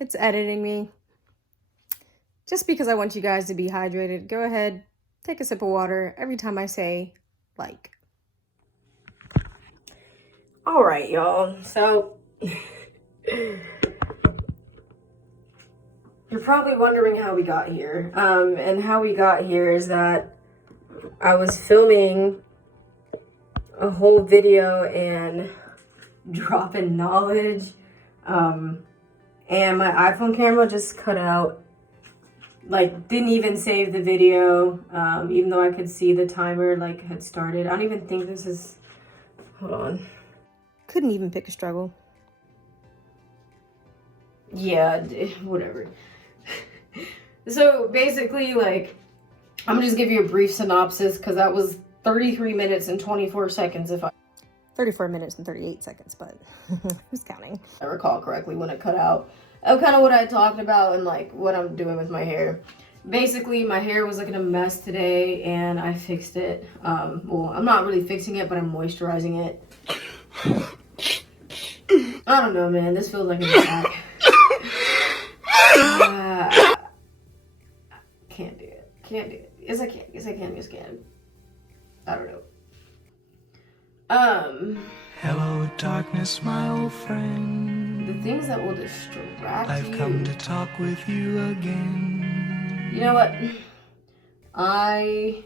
It's editing me. Just because I want you guys to be hydrated, go ahead, take a sip of water every time I say like. All right, y'all. So you're probably wondering how we got here. And how we got here is that I was filming a whole video and dropping knowledge. And my iPhone camera just cut out. Like, didn't even save the video, even though I could see the timer, like, had started. I don't even think this is... Hold on. Couldn't even pick a struggle. Yeah, whatever. So, basically, like, I'm gonna just give you a brief synopsis, because that was 33 minutes and 24 seconds, 34 minutes and 38 seconds, but who's counting? I recall correctly when it cut out. Kind of what I talked about and like what I'm doing with my hair. Basically, my hair was looking a mess today and I fixed it. Well, I'm not really fixing it, but I'm moisturizing it. I don't know, man. This feels like an attack. Can't do it. Can't do it. Yes, I can. Yes, I can. Yes, I can. I don't know. Hello, darkness, my old friend. The things that will distract you. I've come to talk with you again. You know what? I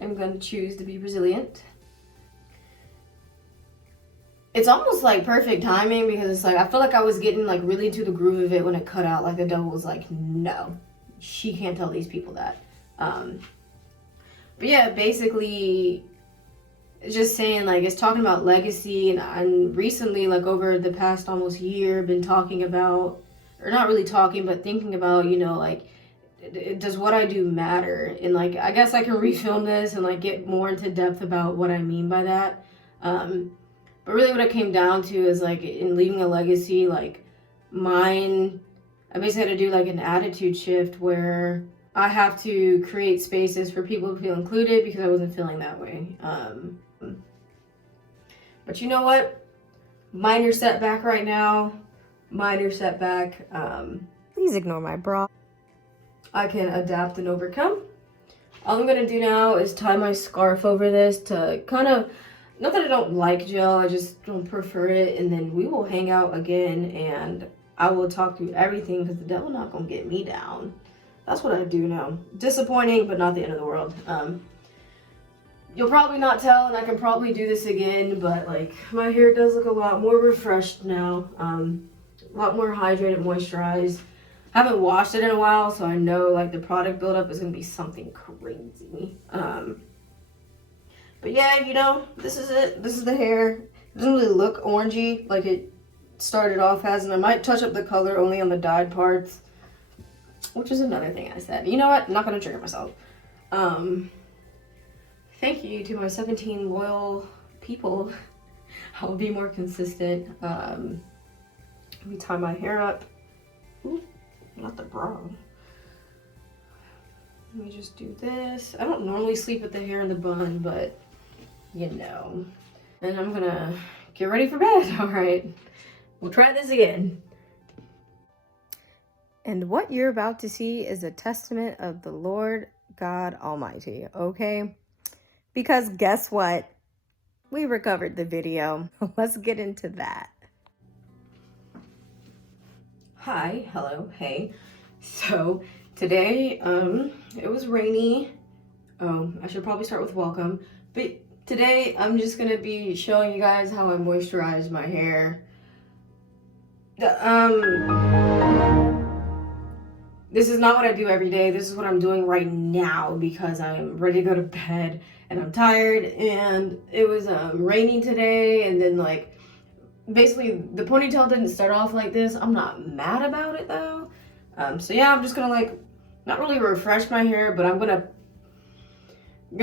am going to choose to be resilient. It's almost like perfect timing because it's like, I feel like I was getting like really into the groove of it when it cut out. Like the devil was like, no, she can't tell these people that. But yeah, basically, it's just saying like, it's talking about legacy and recently, like over the past almost year, been talking about, or not really talking, but thinking about, you know, like, does what I do matter? And like, I guess I can refilm this and like get more into depth about what I mean by that. But really what it came down to is like in leaving a legacy, like mine, I basically had to do like an attitude shift where I have to create spaces for people to feel included because I wasn't feeling that way. But you know what? Minor setback right now. Minor setback. Please ignore my bra. I can adapt and overcome. All I'm gonna do now is tie my scarf over this to kind of, not that I don't like gel, I just don't prefer it. And then we will hang out again and I will talk through everything because the devil not gonna get me down. That's what I do now. Disappointing, but not the end of the world. You'll probably not tell, and I can probably do this again, but like my hair does look a lot more refreshed now. A lot more hydrated, moisturized. Haven't washed it in a while, so I know like the product buildup is gonna be something crazy. But yeah, you know, this is it. This is the hair. It doesn't really look orangey like it started off as, and I might touch up the color only on the dyed parts, which is another thing I said. You know what? I'm not gonna trigger myself. Thank you to my 17 loyal people. I'll be more consistent. Let me tie my hair up. Ooh, not the bra. Let me just do this. I don't normally sleep with the hair in the bun, but you know. And I'm gonna get ready for bed. All right, we'll try this again. And what you're about to see is a testament of the Lord God Almighty, okay? Because guess what? We recovered the video. Let's get into that. Hi, hello, hey. So today, it was rainy. Oh, I should probably start with welcome. But today, I'm just gonna be showing you guys how I moisturize my hair. This is not what I do every day. This is what I'm doing right now because I'm ready to go to bed and I'm tired, and it was raining today, and then like basically the ponytail didn't start off like this. I'm not mad about it though. So yeah, I'm just gonna like not really refresh my hair, but I'm gonna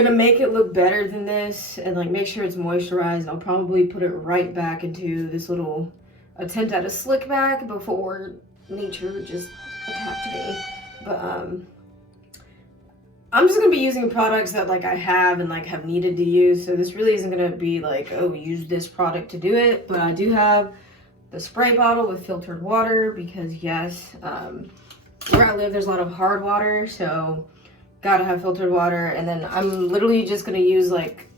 make it look better than this and like make sure it's moisturized. I'll probably put it right back into this little attempt at a slick back before nature just attacked me. But I'm just gonna be using products that like I have and like have needed to use. So this really isn't gonna be like, oh, use this product to do it. But I do have the spray bottle with filtered water because yes, where I live there's a lot of hard water, so gotta have filtered water. And then I'm literally just gonna use like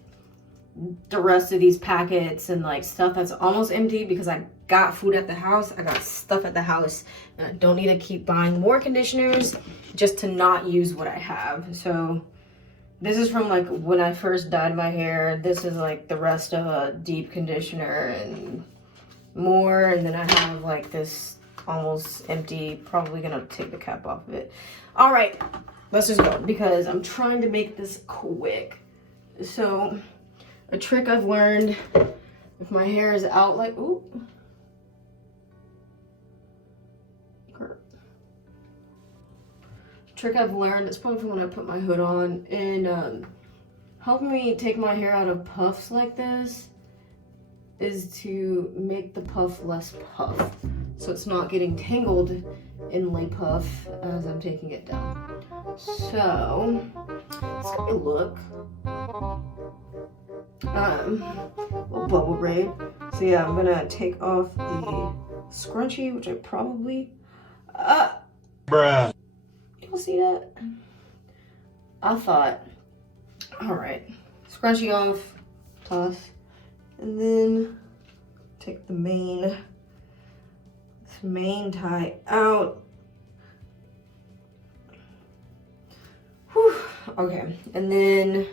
the rest of these packets and like stuff that's almost empty because I got food at the house, I got stuff at the house, and I don't need to keep buying more conditioners just to not use what I have. So this is from like when I first dyed my hair. This is like the rest of a deep conditioner and more, and then I have like this almost empty, probably gonna take the cap off of it. All right, let's just go because I'm trying to make this quick. So a trick I've learned, if my hair is out like, ooh, trick I've learned, it's probably from when I put my hood on, and helping me take my hair out of puffs like this is to make the puff less puff, so it's not getting tangled in lay puff as I'm taking it down. So it's gonna look a bubble braid. So yeah, I'm gonna take off the scrunchie, which I probably Bruh. Y'all see that? I thought, all right, scrunchie off, toss, and then take the main tie out. Whew. Okay, and then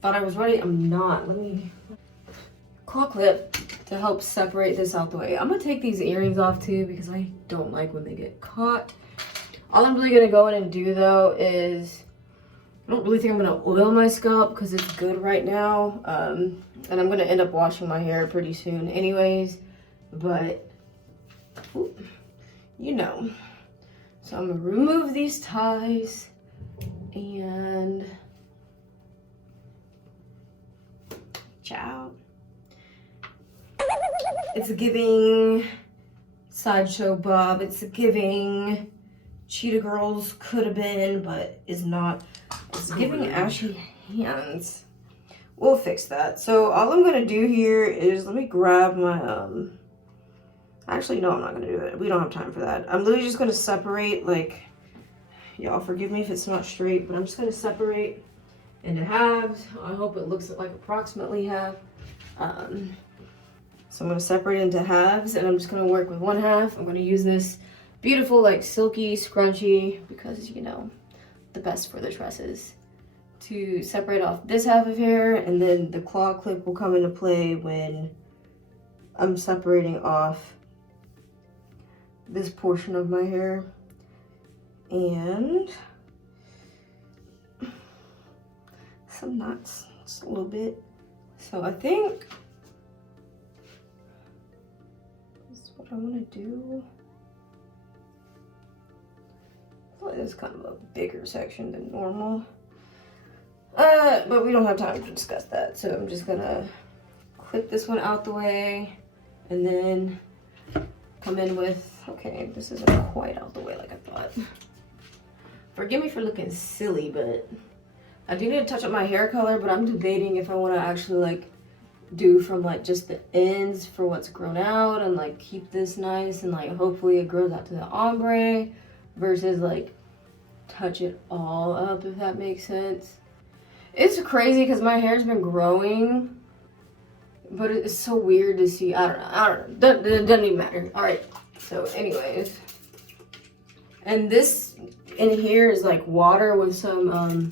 thought I was ready. I'm not. Let me claw clip to help separate this out the way. I'm gonna take these earrings off too because I don't like when they get caught. All I'm really gonna go in and do though is, I don't really think I'm gonna oil my scalp because it's good right now. And I'm gonna end up washing my hair pretty soon anyways, but you know. So I'm gonna remove these ties and ciao. It's giving Sideshow Bob. It's giving Cheetah Girls could have been, but is not. It's giving ashy hands. We'll fix that. So all I'm gonna do here is, let me grab my actually no, I'm not gonna do it. We don't have time for that. I'm literally just gonna separate, like, y'all forgive me if it's not straight, but I'm just gonna separate into halves. I hope it looks like approximately half. So I'm gonna separate into halves, and I'm just gonna work with one half. I'm gonna use this beautiful, like, silky scrunchie because, you know, the best for the tresses, to separate off this half of hair, and then the claw clip will come into play when I'm separating off this portion of my hair. And some knots, just a little bit. So I think this is what I want to do. I feel like this is kind of a bigger section than normal. But we don't have time to discuss that. So I'm just gonna clip this one out the way and then come in with, okay, this isn't quite out the way like I thought. Forgive me for looking silly, but I do need to touch up my hair color, but I'm debating if I want to actually like do from like just the ends for what's grown out and like keep this nice and like hopefully it grows out to the ombre versus like touch it all up, if that makes sense. It's crazy because my hair's been growing, but it's so weird to see. I don't know. It doesn't even matter. All right. So anyways, and this in here is like water with some,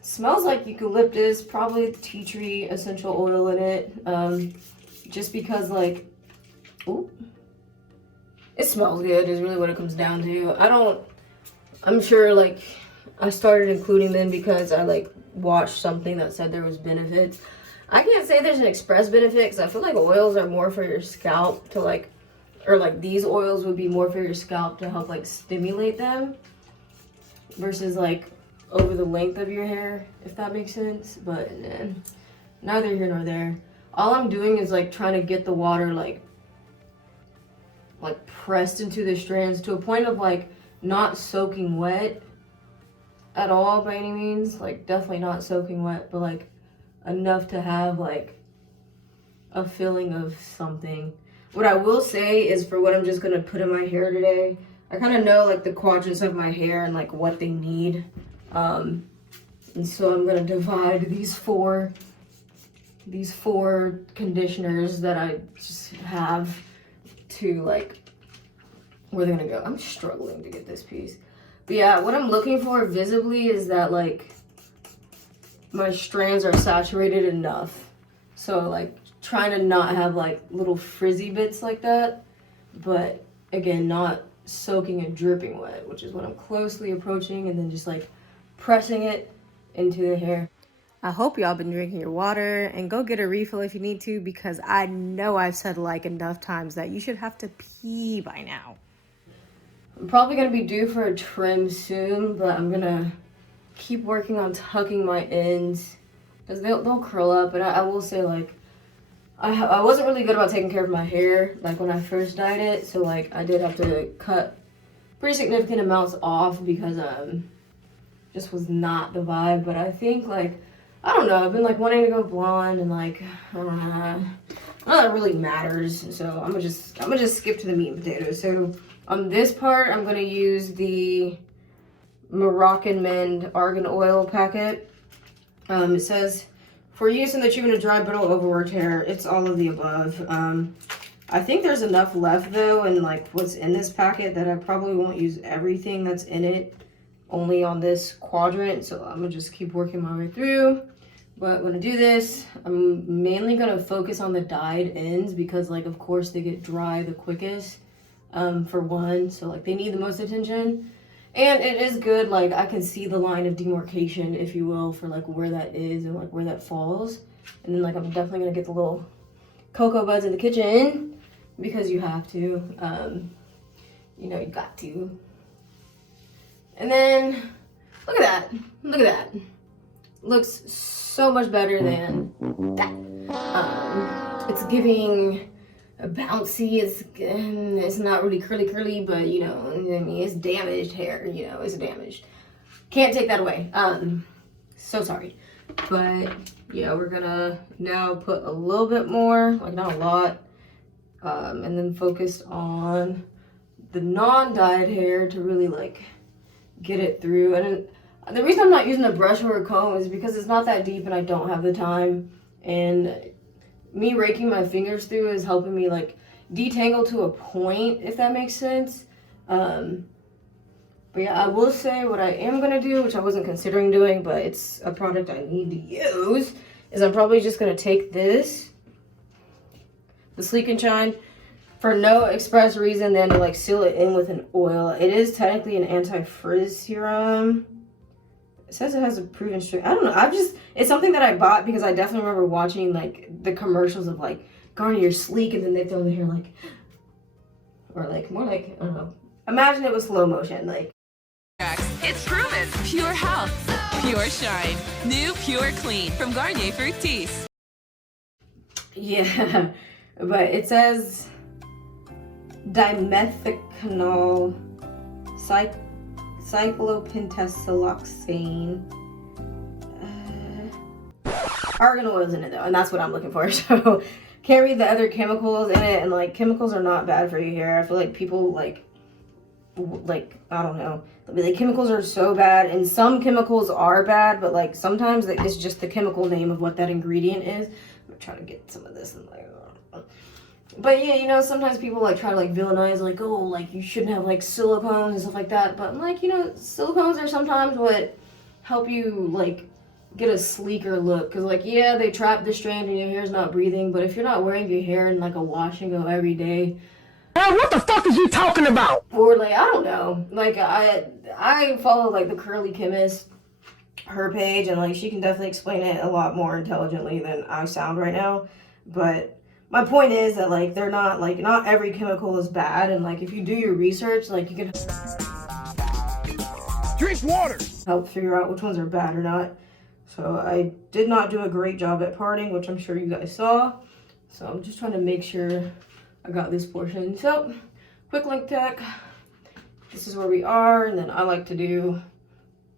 smells like eucalyptus, probably tea tree essential oil in it. Just because like, ooh, it smells good is really what it comes down to. I'm sure like I started including them because I like watched something that said there was benefits. I can't say there's an express benefit because I feel like oils are more for your scalp to like, or like these oils would be more for your scalp to help like stimulate them versus like over the length of your hair, if that makes sense. But neither here nor there. All I'm doing is like trying to get the water like pressed into the strands to a point of like not soaking wet at all by any means, like definitely not soaking wet, but like enough to have like a feeling of something. What I will say is for what I'm just gonna put in my hair today, I kind of know like the quadrants of my hair and like what they need. And so I'm gonna divide these four conditioners that I just have to like where they're gonna go. I'm struggling to get this piece. But yeah, what I'm looking for visibly is that like my strands are saturated enough. So like trying to not have like little frizzy bits like that, but again, not soaking and dripping wet, which is what I'm closely approaching, and then just like pressing it into the hair. I hope y'all been drinking your water, and go get a refill if you need to, because I know I've said like enough times that you should have to pee by now. I'm probably gonna be due for a trim soon, but I'm gonna keep working on tucking my ends because they'll curl up. And I will say like I wasn't really good about taking care of my hair like when I first dyed it, so like I did have to cut pretty significant amounts off because just was not the vibe. But I think like I don't know, I've been like wanting to go blonde, and like I don't know, none of that really matters. So I'm gonna just skip to the meat and potatoes. So on this part, I'm gonna use the Moroccan Mend Argan Oil packet. It says for use in the treatment of dry, brittle, overworked hair. It's all of the above. I think there's enough left though, and like what's in this packet, that I probably won't use everything that's in it, only on this quadrant. So I'm gonna just keep working my way through. But when I do this, I'm mainly gonna focus on the dyed ends because like of course they get dry the quickest, for one. So like they need the most attention. And it is good, like I can see the line of demarcation, if you will, for like where that is and like where that falls. And then like I'm definitely gonna get the little cocoa buds in the kitchen because you have to, you know, you got to. And then look at that, looks so much better than that. It's giving a bouncy, it's not really curly, but you know, I mean, it's damaged hair, you know, it's damaged. Can't take that away. So sorry. But yeah, we're gonna now put a little bit more, like not a lot, and then focus on the non-dyed hair to really like get it through. And the reason I'm not using a brush or a comb is because it's not that deep and I don't have the time, and me raking my fingers through is helping me like detangle to a point, if that makes sense. But yeah, I will say what I am gonna do, which I wasn't considering doing, but it's a product I need to use, is I'm probably just gonna take this, the Sleek and Shine, for no express reason than to like seal it in with an oil. It is technically an anti-frizz serum. It says it has a proven strength. I don't know. It's something that I bought because I definitely remember watching like the commercials of like Garnier Sleek, and then they throw the hair like, or like more like, I don't know. Imagine it was slow motion, like. It's proven. Pure health, pure shine. New Pure Clean from Garnier Fructis. Yeah, but it says dimethicanol, cyclopentasiloxane. Argan oil's in it though, and that's what I'm looking for. So can't read the other chemicals in it, and like chemicals are not bad for your hair. I feel like people like I don't know, the chemicals are so bad, and some chemicals are bad, but like sometimes it's just the chemical name of what that ingredient is. I'm gonna try to get some of this and like, but yeah, you know, sometimes people like try to like villainize, like, oh, like you shouldn't have like silicones and stuff like that. But I'm like, you know, silicones are sometimes what help you like get a sleeker look, because like, yeah, they trap the strand and your hair's not breathing, but if you're not wearing your hair in like a wash and go every day, what the fuck is you talking about? or like, I don't know, like I follow like the Curly Chemist, her page, and like she can definitely explain it a lot more intelligently than I sound right now. But my point is that like they're not like, not every chemical is bad, and like if you do your research, like you can Drink water. help figure out which ones are bad or not. So I did not do a great job at parting, which I'm sure you guys saw. So I'm just trying to make sure I got this portion. So quick length tech, this is where we are, and then I like to do,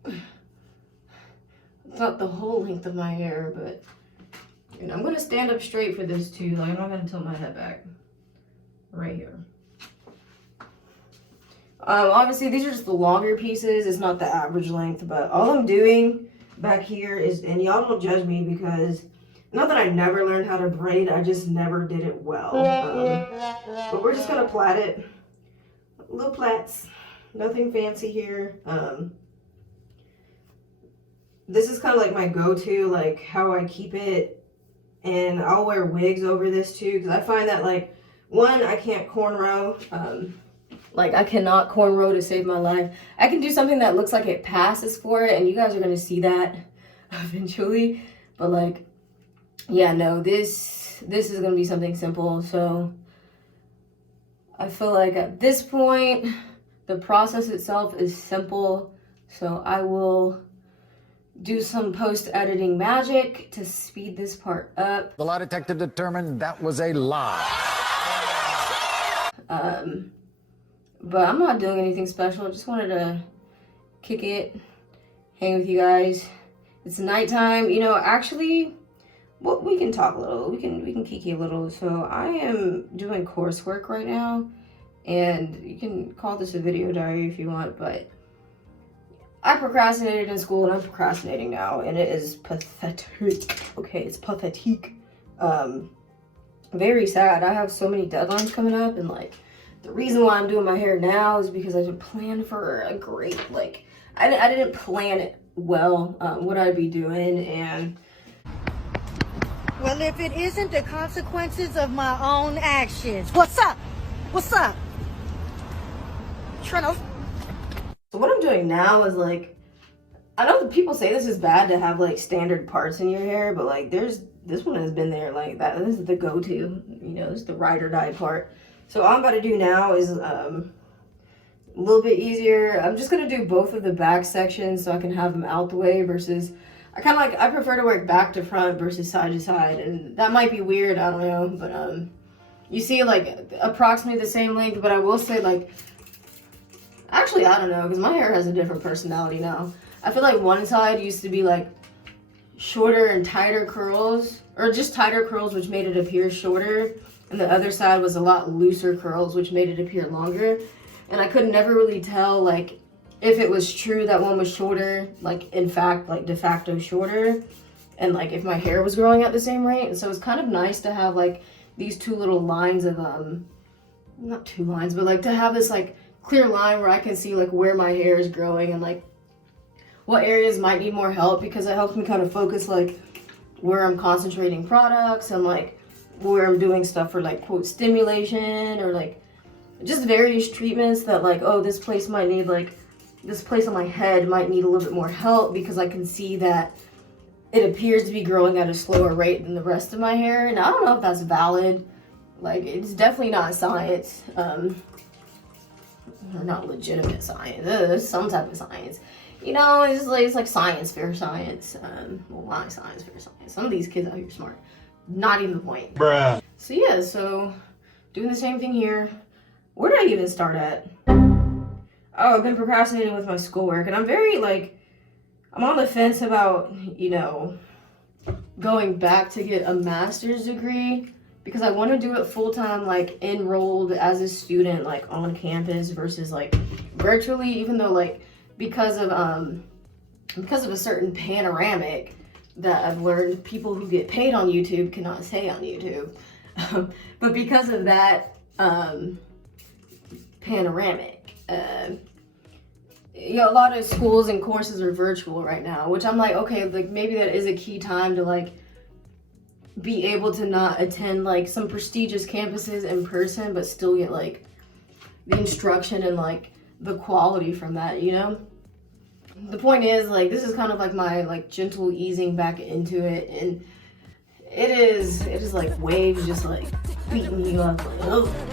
it's not the whole length of my hair, but you know, I'm gonna stand up straight for this too. Like I'm not gonna tilt my head back. right here. Obviously these are just the longer pieces. It's not the average length, but all I'm doing back here is, and y'all don't judge me because, not that I never learned how to braid, I just never did it well. But we're just gonna plait it. Little plaits, nothing fancy here. This is kind of like my go-to, like how I keep it, and I'll wear wigs over this too, because I find that, like, one, I can't cornrow. Like, I cannot cornrow to save my life. I can do something that looks like it passes for it, and you guys are gonna see that eventually. But like, yeah, no, this is gonna be something simple. So I feel like at this point, the process itself is simple. So I will do some post-editing magic to speed this part up. The lie detector determined that was a lie. But I'm not doing anything special. I just wanted to kick it, hang with you guys. It's nighttime. You know, actually, well, we can talk a little. We can kiki a little. So I am doing coursework right now, and you can call this a video diary if you want, but I procrastinated in school, and I'm procrastinating now, and it is pathetic. Okay, it's pathetic. Very sad. I have so many deadlines coming up, and like, the reason why I'm doing my hair now is because I didn't plan for a great, like, I didn't plan it well, what I'd be doing, and... Well, if it isn't the consequences of my own actions. What's up? What's up? Trying to... So what I'm doing now is, like, I know that people say this is bad to have, like, standard parts in your hair, but, like, this one has been there, like, this is the go-to, you know, this is the ride or die part. So all I'm about to do now is a little bit easier. I'm just gonna do both of the back sections so I can have them out the way versus, I prefer to work back to front versus side to side, and that might be weird, I don't know, but you see, like, approximately the same length, but I will say, like, actually, I don't know, because my hair has a different personality now. I feel like one side used to be, like, shorter and tighter curls, or just tighter curls, which made it appear shorter, and the other side was a lot looser curls, which made it appear longer. And I could never really tell, like, if it was true that one was shorter, like, in fact, like, de facto shorter, and, like, if my hair was growing at the same rate. And so it's kind of nice to have, like, these two little lines of, not two lines, but, like, to have this, like, clear line where I can see, like, where my hair is growing and, like, what areas might need more help, because it helps me kind of focus, like, where I'm concentrating products and, like, where I'm doing stuff for, like, quote, stimulation, or, like, just various treatments that, like, oh, this place might need, like, this place on my head might need a little bit more help because I can see that it appears to be growing at a slower rate than the rest of my hair. And I don't know if that's valid. Like, it's definitely not science, or not legitimate science. There's some type of science. You know, it's like science fair science. Well, why science fair science? Some of these kids out here are smart. Not even the point. Bruh. So yeah, so doing the same thing here. Where did I even start at? Oh, I've been procrastinating with my schoolwork, and I'm very, like, I'm on the fence about, you know, going back to get a master's degree, because I want to do it full-time, like, enrolled as a student, like, on campus versus, like, virtually, even though, like, because of a certain panoramic that I've learned people who get paid on YouTube cannot say on YouTube. But because of that panoramic, you know, a lot of schools and courses are virtual right now, which I'm like, okay, like, maybe that is a key time to, like, be able to not attend, like, some prestigious campuses in person, but still get, like, the instruction and, like, the quality from that, you know? The point is, like, this is kind of like my, like, gentle easing back into it, and it is like waves just, like, beating you up, like,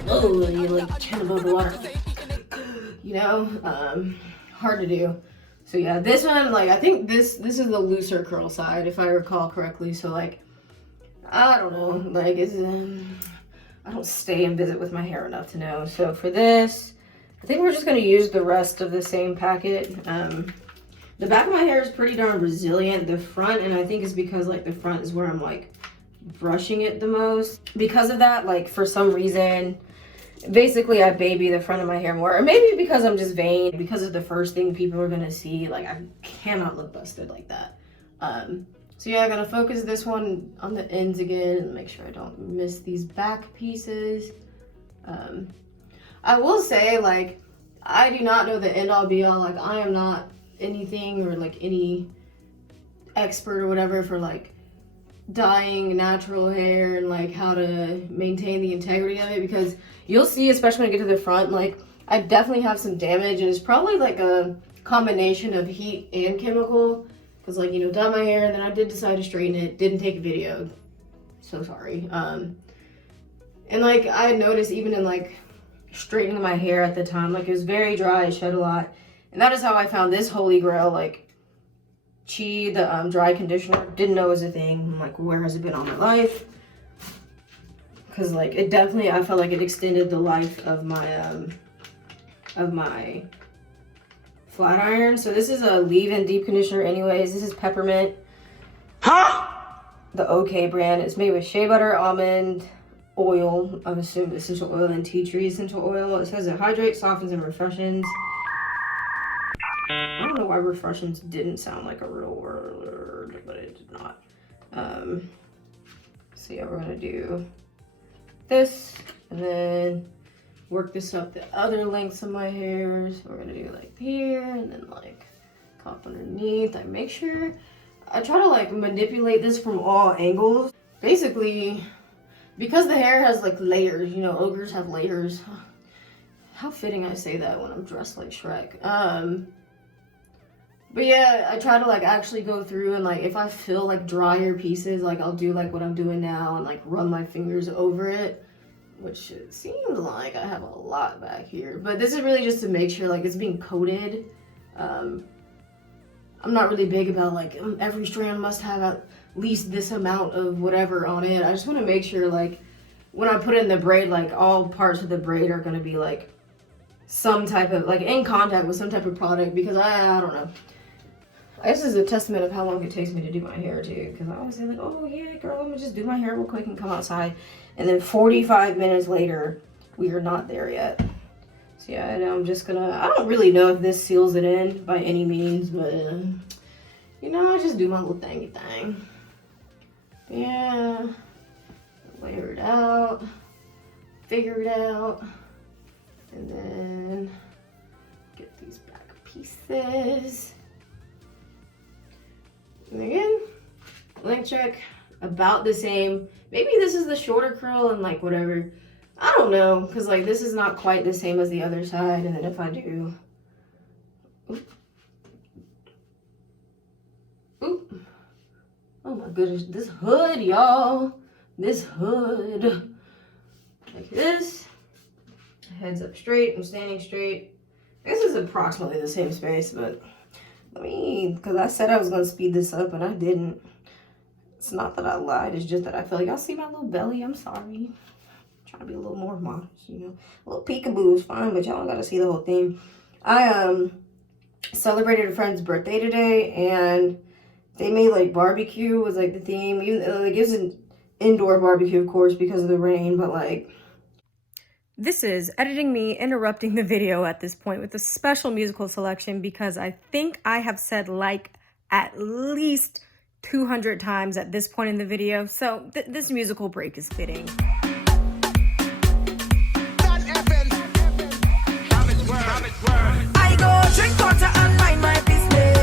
oh, you're, like, chin above the water, you know? Hard to do. So yeah, this one, like, I think this is the looser curl side, if I recall correctly. So, like, I don't know, like, I don't stay and visit with my hair enough to know. So for this, I think we're just gonna use the rest of the same packet. The back of my hair is pretty darn resilient. The front, and I think it's because, like, the front is where I'm, like, brushing it the most. Because of that, like, for some reason, basically I baby the front of my hair more, or maybe because I'm just vain, because of the first thing people are gonna see. Like, I cannot look busted like that. So yeah, I'm gonna focus this one on the ends again and make sure I don't miss these back pieces. I will say, like, I do not know the end all be all. Like, I am not anything or like any expert or whatever for like dyeing natural hair and like how to maintain the integrity of it, because you'll see, especially when I get to the front, like I definitely have some damage, and it's probably like a combination of heat and chemical, because like, you know, dye my hair and then I did decide to straighten it, didn't take a video, so sorry. And like I noticed even in like straightening my hair at the time, like it was very dry, it shed a lot, and that is how I found this holy grail, like Chi, the dry conditioner. Didn't know it was a thing. I'm like, where has it been all my life? Because like it definitely, I felt like it extended the life of my flat iron. So this is a leave-in deep conditioner anyways. This is peppermint. Huh? The OK brand. It's made with shea butter, almond oil, I'm assuming essential oil, and tea tree essential oil. It says it hydrates, softens, and refreshes. I don't know why refreshings didn't sound like a real word, but it did not. So yeah, we're gonna do this and then work this up the other lengths of my hair. So we're gonna do like here and then like up underneath. I make sure I try to like manipulate this from all angles. Basically, because the hair has like layers, you know, ogres have layers. How fitting I say that when I'm dressed like Shrek. But yeah, I try to like actually go through and like if I feel like drier pieces, like I'll do like what I'm doing now and like run my fingers over it, which it seems like I have a lot back here. But this is really just to make sure like it's being coated. I'm not really big about like every strand must have at least this amount of whatever on it. I just want to make sure like when I put it in the braid, like all parts of the braid are going to be like some type of like in contact with some type of product, because I don't know. I guess this is a testament of how long it takes me to do my hair too, because I always say like, oh yeah girl, let me just do my hair real quick and come outside, and then 45 minutes later we are not there yet. So yeah, and I'm just gonna, I don't really know if this seals it in by any means, but you know, I just do my little thingy thing. Yeah, layer it out, figure it out, and then get these back pieces. And again, length check, about the same. Maybe this is the shorter curl and like whatever. I don't know, because like this is not quite the same as the other side. And then if I do, oop. Oh my goodness, this hood, y'all. This hood. Like this. Heads up straight, I'm standing straight. This is approximately the same space, but let me, because I said I was going to speed this up and I didn't. It's not that I lied, it's just that I feel like y'all see my little belly. I'm sorry. I'm trying to be a little more modest, you know. A little peekaboo is fine, but y'all don't got to see the whole thing. I celebrated a friend's birthday today, and they made like barbecue was like the theme. Even like, it was an indoor barbecue, of course, because of the rain, but like, this is editing me interrupting the video at this point with a special musical selection, because I think I have said like at least 200 times at this point in the video. So this musical break is fitting. I go drink water and mind my business.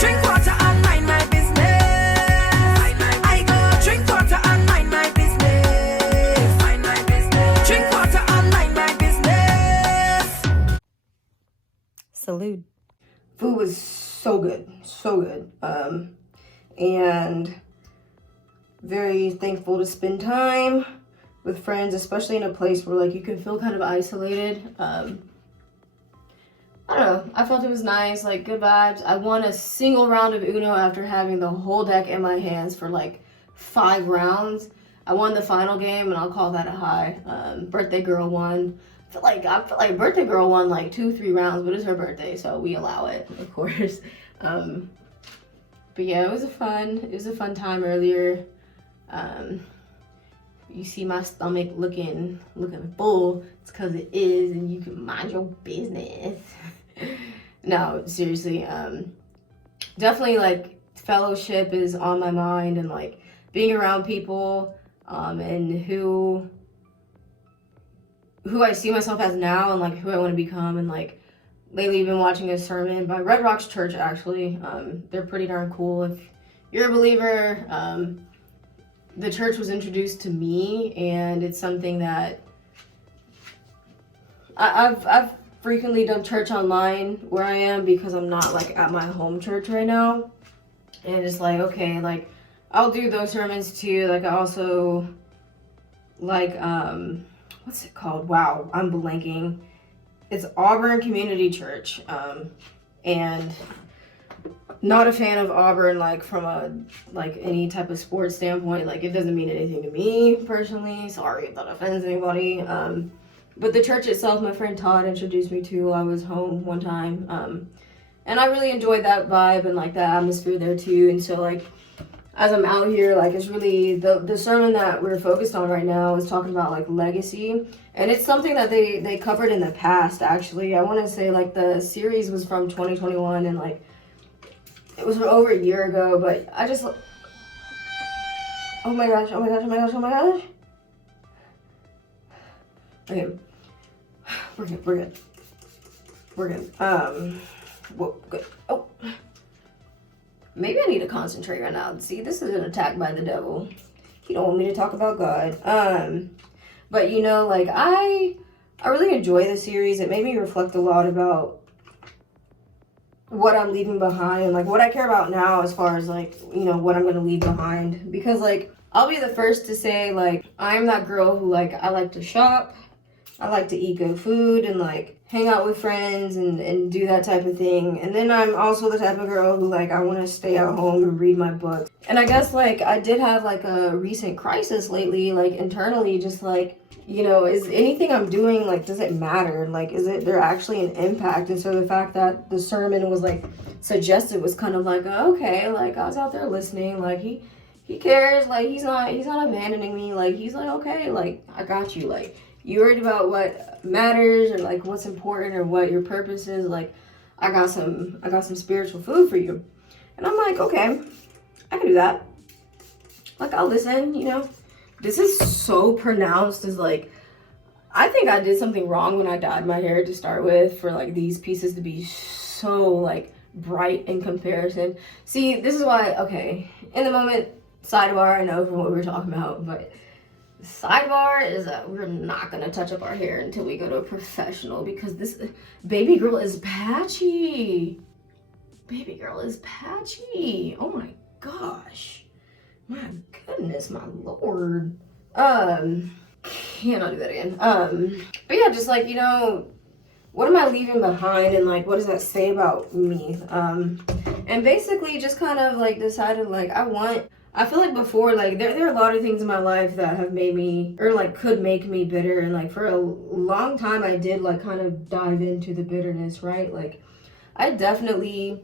Drink water and mind my business. I go drink water and mind my business. Drink water and mind my business. Salute. Food was so good, so good. And very thankful to spend time with friends, especially in a place where like you can feel kind of isolated. I don't know, I felt it was nice, like good vibes. I won a single round of Uno after having the whole deck in my hands for like 5 rounds. I won the final game, and I'll call that a high. Birthday girl won. I feel like birthday girl won like 2-3 rounds, but it's her birthday, so we allow it, of course. But yeah, it was a fun time earlier. you see my stomach looking full, it's because it is, and you can mind your business. No, seriously, definitely like fellowship is on my mind, and like being around people and who I see myself as now, and like who I want to become. And like lately I've been watching a sermon by Red Rocks Church, actually. They're pretty darn cool. If you're a believer, the church was introduced to me, and it's something that I've frequently done church online where I am, because I'm not like at my home church right now. And it's like, okay, like I'll do those sermons too. Like I also like what's it called? Wow, I'm blanking. It's Auburn Community Church. And not a fan of Auburn, like from a like any type of sports standpoint. Like it doesn't mean anything to me personally. Sorry if that offends anybody. But the church itself, my friend Todd introduced me to. I was home one time, and I really enjoyed that vibe and like the atmosphere there too. And so like as I'm out here, like it's really the sermon that we're focused on right now is talking about like legacy, and it's something that they covered in the past. Actually, I want to say like the series was from 2021, and like it was over a year ago. But I just, oh my gosh. Okay, we're good. Whoa, good. Oh, maybe I need to concentrate right now. See, this is an attack by the devil. He don't want me to talk about God. But you know, like I really enjoy this series. It made me reflect a lot about what I'm leaving behind, and like what I care about now as far as like, you know, what I'm gonna leave behind. Because like I'll be the first to say, like, I'm that girl who like I like to shop, I like to eat good food and like hang out with friends and do that type of thing. And then I'm also the type of girl who like I want to stay at home and read my books. And I guess like I did have like a recent crisis lately, like internally, just like, you know, is anything I'm doing, like, does it matter? Like, is it there actually an impact? And so the fact that the sermon was like suggested was kind of like, okay, like I was out there listening, like he cares, like he's not abandoning me, like he's like, okay, like I got you, like you worried about what matters or like what's important or what your purpose is, like I got some spiritual food for you. And I'm like, okay, I can do that. Like I'll listen, you know. This is so pronounced as like, I think I did something wrong when I dyed my hair to start with, for like these pieces to be so like bright in comparison. See, this is why, okay, in the moment, sidebar, I know from what we were talking about, but sidebar is that we're not gonna touch up our hair until we go to a professional, because this baby girl is patchy. Baby girl is patchy. Oh my gosh. My goodness, my lord. Cannot do that again. But yeah, just like, you know, what am I leaving behind, and like what does that say about me? And basically just kind of like decided like I feel like before, like there are a lot of things in my life that have made me, or like could make me bitter, and like for a long time I did like kind of dive into the bitterness, right? Like I definitely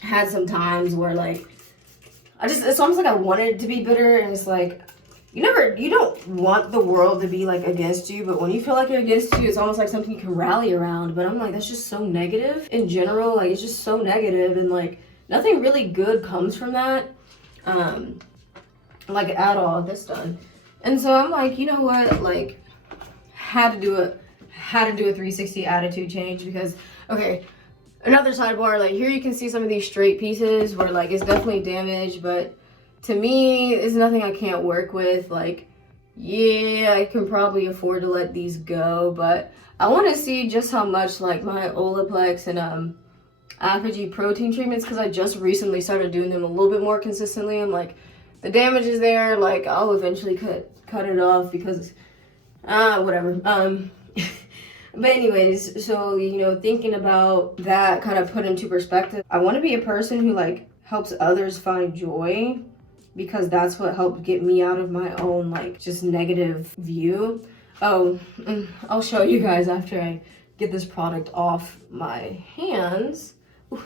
had some times where like it's almost like I wanted to be bitter, and it's like you don't want the world to be like against you, but when you feel like you're against you, it's almost like something you can rally around. But I'm like, that's just so negative in general, like it's just so negative, and like nothing really good comes from that, like at all this done. And so I'm like, you know what, like had to do a 360 attitude change, because okay, another sidebar, like here you can see some of these straight pieces where like it's definitely damaged, but to me it's nothing I can't work with. Like yeah, I can probably afford to let these go, but I want to see just how much like my Olaplex and Apogee protein treatments, because I just recently started doing them a little bit more consistently. I'm like, the damage is there, like I'll eventually cut it off, because whatever. But anyways, so, you know, thinking about that kind of put into perspective, I want to be a person who like helps others find joy, because that's what helped get me out of my own like just negative view. Oh, I'll show you guys after I get this product off my hands. Ooh,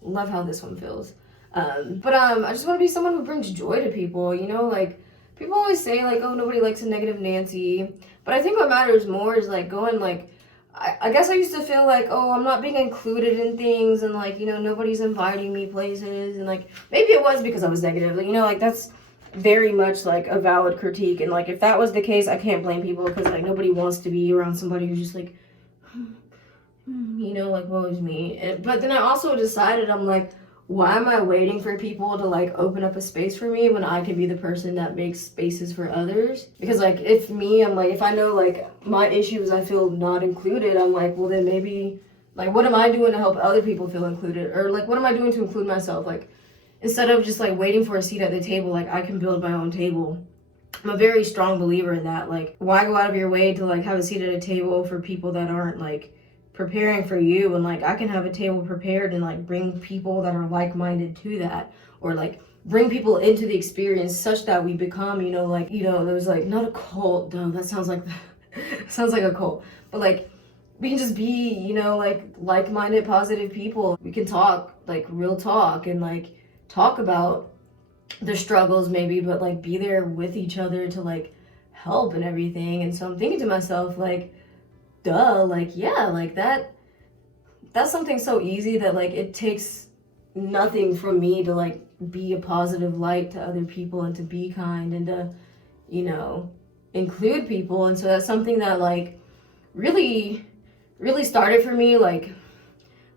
love how this one feels. But I just want to be someone who brings joy to people, you know, like people always say like, oh, nobody likes a negative Nancy. But I think what matters more is like going like, I guess I used to feel like, oh, I'm not being included in things, and like, you know, nobody's inviting me places, and like, maybe it was because I was negative, you know, like that's very much like a valid critique, and like if that was the case, I can't blame people, because like nobody wants to be around somebody who's just like, you know, like, woe is me. But then I also decided, I'm like, why am I waiting for people to like open up a space for me when I can be the person that makes spaces for others? Because like if me, I'm like, if I know like my issues, I feel not included, I'm like, well then maybe like what am I doing to help other people feel included? Or like what am I doing to include myself? Like instead of just like waiting for a seat at the table, like I can build my own table. I'm a very strong believer in that. Like why go out of your way to like have a seat at a table for people that aren't like preparing for you, and like I can have a table prepared and like bring people that are like-minded to that, or like bring people into the experience such that we become, you know, like, you know, there's like not a cult though, that sounds like sounds like a cult, but like we can just be, you know, like like-minded positive people. We can talk like real talk and like talk about the struggles maybe, but like be there with each other to like help and everything. And so I'm thinking to myself like, duh, like, yeah, like that's something so easy that like it takes nothing from me to like be a positive light to other people and to be kind and to, you know, include people. And so that's something that like really started for me like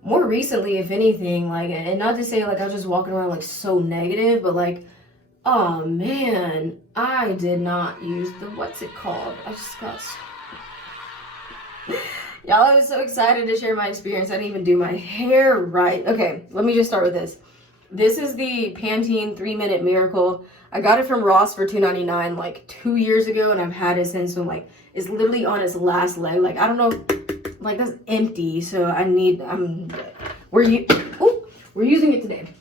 more recently, if anything, like, and not to say like I was just walking around like so negative, but like, oh man, I did not use the, what's it called? I just got y'all, I was so excited to share my experience. I didn't even do my hair right. Okay, let me just start with this. This is the Pantene 3-Minute Miracle. I got it from Ross for $2.99 like 2 years ago, and I've had it since. So like it's literally on its last leg. Like I don't know, like that's empty. So I need we're using it today.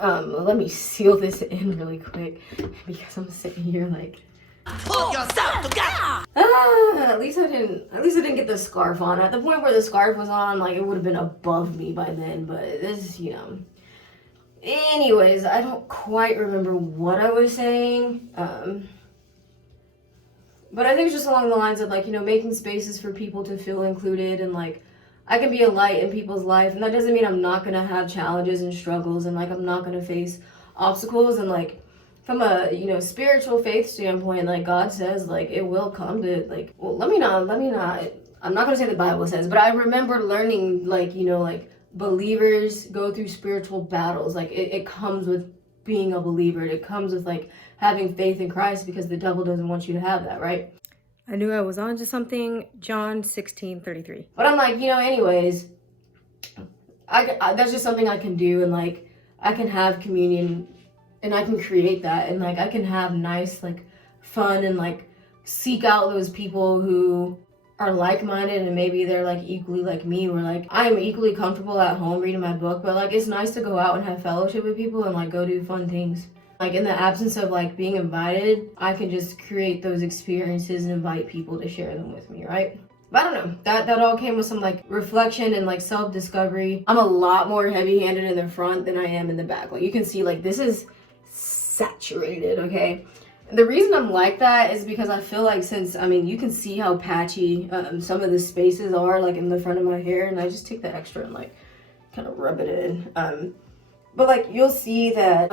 Let me seal this in really quick because I'm sitting here like, pull yourself together. At least I didn't get the scarf on. At the point where the scarf was on, like it would have been above me by then, but this, you know. Anyways, I don't quite remember what I was saying. But I think it's just along the lines of like, you know, making spaces for people to feel included, and like I can be a light in people's life, and that doesn't mean I'm not gonna have challenges and struggles, and like I'm not gonna face obstacles, and like from a, you know, spiritual faith standpoint, like God says, like it will come to like, well, let me not, I'm not gonna say the Bible says, but I remember learning like, you know, like believers go through spiritual battles. Like it comes with being a believer. It comes with like having faith in Christ, because the devil doesn't want you to have that, right? I knew I was on to something. John 16:33. But I'm like, you know, anyways, I that's just something I can do, and like I can have communion, and I can create that, and like I can have nice like fun, and like seek out those people who are like-minded, and maybe they're like equally like me, where like I'm equally comfortable at home reading my book, but like it's nice to go out and have fellowship with people and like go do fun things. Like in the absence of like being invited, I can just create those experiences and invite people to share them with me, right? But I don't know, that all came with some like reflection and like self-discovery. I'm a lot more heavy-handed in the front than I am in the back. Like you can see, like this is saturated, okay? And the reason I'm like that is because I feel like, since, I mean, you can see how patchy some of the spaces are like in the front of my hair, and I just take the extra and like kind of rub it in. But like you'll see that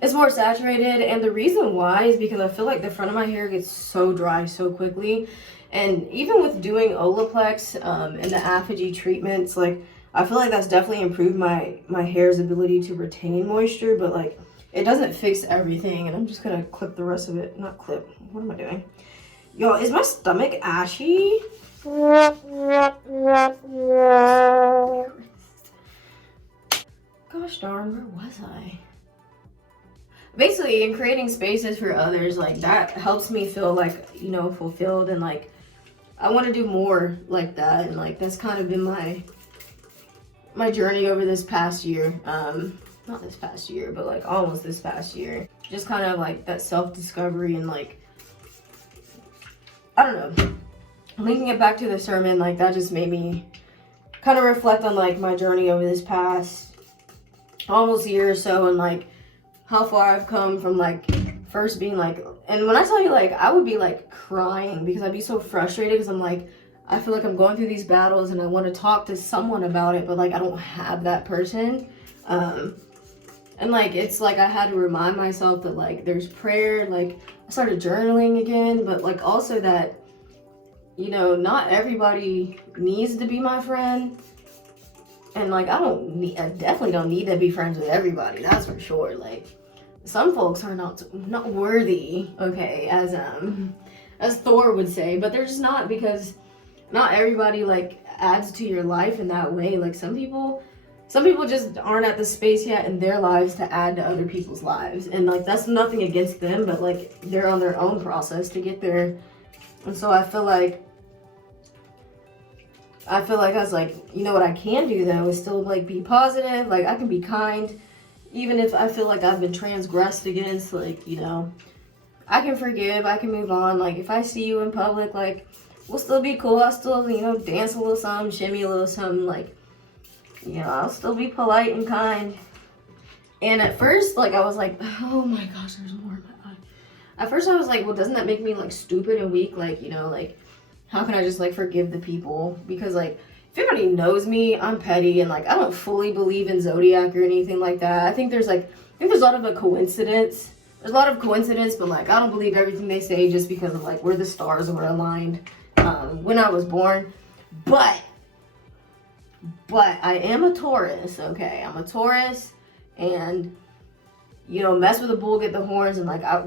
it's more saturated, and the reason why is because I feel like the front of my hair gets so dry so quickly. And even with doing Olaplex and the Apogee treatments, like I feel like that's definitely improved my hair's ability to retain moisture, but like it doesn't fix everything. And I'm just gonna clip the rest of it. Not clip, what am I doing? Yo, is my stomach ashy? Gosh darn, where was I? Basically, in creating spaces for others, like that helps me feel like, you know, fulfilled, and like I want to do more like that. And like that's kind of been my journey over this past year. Not this past year, but like almost this past year. Just kind of like that self-discovery, and like I don't know, linking it back to the sermon, like that just made me kind of reflect on like my journey over this past almost year or so, and like how far I've come from like first being like and when I tell you, like, I would be like crying because I'd be so frustrated because I'm like, I feel like I'm going through these battles and I want to talk to someone about it, but like I don't have that person. And like, it's like I had to remind myself that like there's prayer. Like, I started journaling again, but like also that, you know, not everybody needs to be my friend. And like, I definitely don't need to be friends with everybody. That's for sure. Like, some folks are not worthy, okay, as Thor would say, but they're just not, because not everybody like adds to your life in that way. Like, some people just aren't at the space yet in their lives to add to other people's lives, and like that's nothing against them, but like they're on their own process to get there. And so I feel like I was like, you know what I can do though is still like be positive. Like, I can be kind even if I feel like I've been transgressed against. Like, you know, I can forgive, I can move on. Like, if I see you in public, like, we'll still be cool. I'll still, you know, dance a little something, shimmy a little something. Like, you know, I'll still be polite and kind. And at first, like, I was like, oh my gosh, there's more in my eye. At first I was like, well, doesn't that make me like stupid and weak? Like, you know, like, how can I just like forgive the people? Because like, if anybody knows me, I'm petty, and like I don't fully believe in zodiac or anything like that. I think there's a lot of a coincidence. There's a lot of coincidence, but like I don't believe everything they say just because of like where the stars were aligned when I was born. But I am a Taurus, okay? I'm a Taurus, and you know, mess with a bull, get the horns, and like I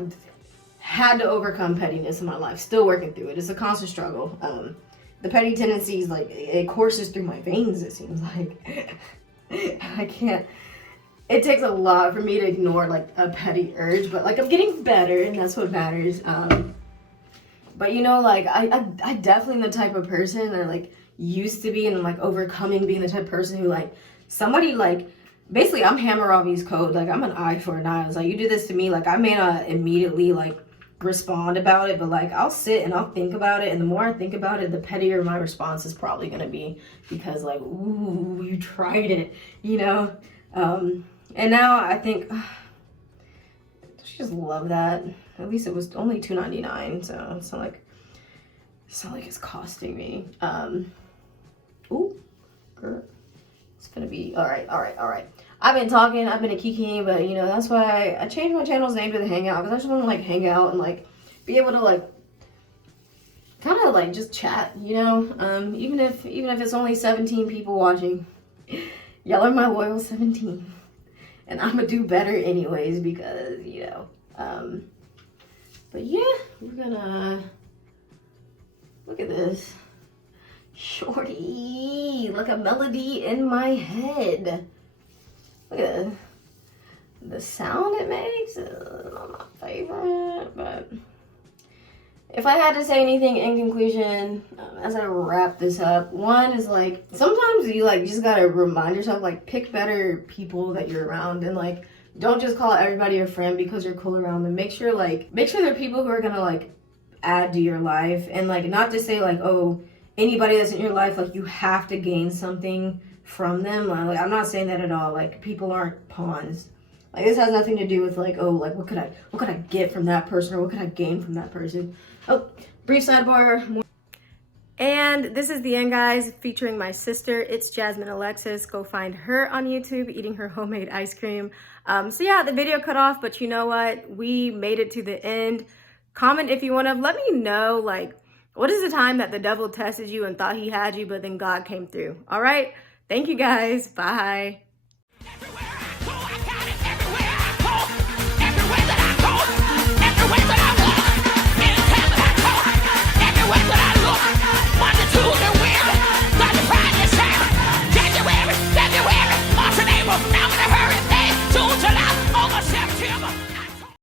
had to overcome pettiness in my life. Still working through it. It's a constant struggle. The petty tendencies, like, it courses through my veins, it seems like. I can't. It takes a lot for me to ignore, like, a petty urge, but, like, I'm getting better, and that's what matters. But, you know, like, I definitely am the type of person that, like, used to be, and I'm, like, overcoming being the type of person who, like, somebody, like, basically, I'm Hammurabi's code. Like, I'm an eye for an eye. It's like, you do this to me, like, I may not immediately, like, respond about it, but like I'll sit and I'll think about it, and the more I think about it, the pettier my response is probably gonna be, because like, ooh, you tried it, you know. And now I think she just love that. At least it was only $2.99, so it's not like it's costing me. Ooh, girl, it's gonna be all right. I've been talking, I've been a kikiing, but you know, that's why I changed my channel's name to The Hangout, because I just want to like hang out and like be able to like kind of like just chat, you know. Even if it's only 17 people watching, y'all are my loyal 17, and I'm gonna do better anyways, because you know. But yeah, we're gonna look at this. Shorty, like a melody in my head. Look at the sound it makes. Not my favorite, but if I had to say anything in conclusion, as I wrap this up, one is like, sometimes you just gotta remind yourself, like, pick better people that you're around, and like, don't just call everybody your friend because you're cool around them. Make sure they're people who are gonna like add to your life, and like, not to say like, oh, anybody that's in your life, like, you have to gain something from them. Like, I'm not saying that at all. Like, people aren't pawns. Like, this has nothing to do with like, oh, like, what could I get from that person, or what could I gain from that person. Oh, brief sidebar. And this is the end, guys, featuring my sister. It's Jasmine Alexis. Go find her on YouTube eating her homemade ice cream. So yeah, the video cut off, but you know what? We made it to the end. Comment if you want to. Let me know, like, what is the time that the devil tested you and thought he had you, but then God came through? All right. Thank you, guys. Bye. Everywhere I go, I got it. Everywhere I go, everywhere that I go, everywhere that